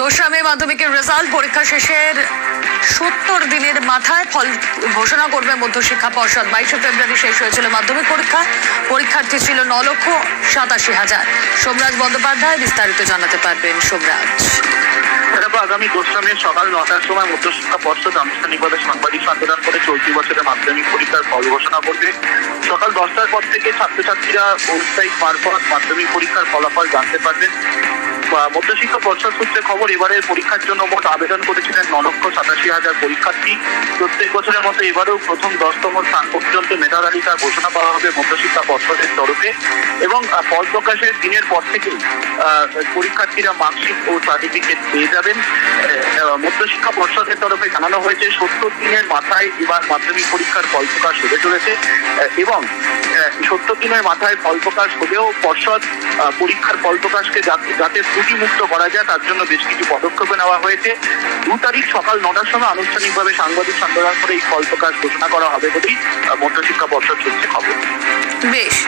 দোসরা মে মাধ্যমিকের রেজাল্ট পরীক্ষা শেষের সত্তর দিনের মাথায় ফল ঘোষণা করবে মধ্যশিক্ষা পর্ষদ। বাইশে ফেব্রুয়ারি শেষ হয়েছিল মাধ্যমিক পরীক্ষা। পরীক্ষার্থী ছিল ন লক্ষ সাতাশি হাজার। সোমরাজ বন্দ্যোপাধ্যায় বিস্তারিত জানাতে পারবেন সোমরাজ। দেখো আগামী দোসরা সকাল নটার সময় মধ্যশিক্ষা পর্ষদ আনুষ্ঠানিকভাবে সাংবাদিক সম্মেলন করে চলতি বছরের মাধ্যমিক পরীক্ষার ফল ঘোষণা করবে। সকাল দশটার পর থেকে ছাত্রছাত্রীরা ওয়েবসাইট মারফত মাধ্যমিক পরীক্ষার ফলাফল জানতে পারবেন। মধ্যশিক্ষা পর্ষদ সূত্রে খবর, এবারের পরীক্ষার জন্য মোট আবেদন করেছিলেন ন লক্ষ সাতাশি হাজার পরীক্ষার্থী। প্রত্যেক বছরের মতো এবারেও প্রথম দশতম স্থান পর্যন্ত মেধা তালিকার ঘোষণা করা হবে মধ্যশিক্ষা পর্ষদের তরফে। এবং ফল প্রকাশের দিনের পর থেকেই পরীক্ষার্থীরা মার্কশিট ও সার্টিফিকেট পেয়ে যাবেন। মধ্যশিক্ষা পর্ষদের তরফে জানানো হয়েছে, সত্তর দিনের মাথায় এবার মাধ্যমিক পরীক্ষার ফল প্রকাশ হতে চলেছে। এবং সত্তর দিনের মাথায় ফল প্রকাশ হলেও পর্ষদ পরীক্ষার ফল প্রকাশকে যাতে- ত্রুটিমুক্ত করা যায়, তার জন্য বেশ কিছু পদক্ষেপ নেওয়া হয়েছে। দু তারিখ সকাল নটার সময় আনুষ্ঠানিকভাবে সাংবাদিক সম্মেলন করে এই ফল প্রকাশ ঘোষণা করা হবে বলেই মধ্যশিক্ষা পর্ষদ সূত্রে খবর। বেশ।